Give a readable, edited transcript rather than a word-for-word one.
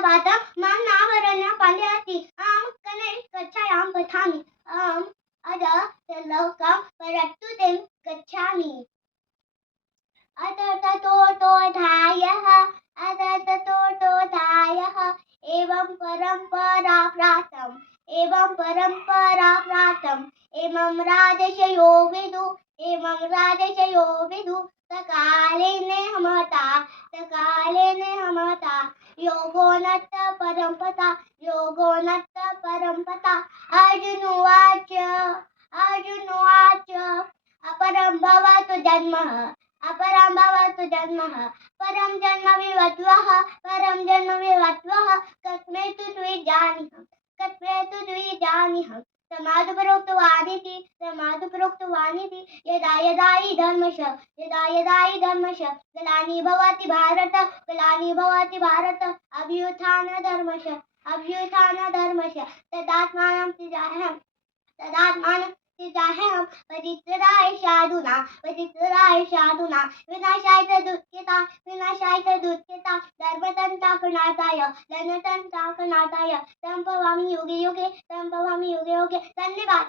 सुप्रभातं मां नावरण्य पाण्ड्याति कने कच्छायां पठामि लोकं परन्तु गच्छामि अतततोटोधायः अतततोटोधायः एवं परम्परा प्राप्तम् एवं राजर्षयो विदु सकाले नेहमता योगो नत्त परम्पता अर्जुनोवाच अपरं भवतु जन्मः परं जन्म विवत्वः कस्मै तु द्विजानिहं समादुपरोक्तवानिति यदा यदा हि धर्मस्य ग्लानिर्भवति भारत अभ्युत्थानधर्मस्य तदात्मानं सिद्धाहं परित्राय साधूना विनाशाय च दुःखिता धर्मतन्त्राकर्णार्थाय संभवामि युगे युगे धन्यवाद।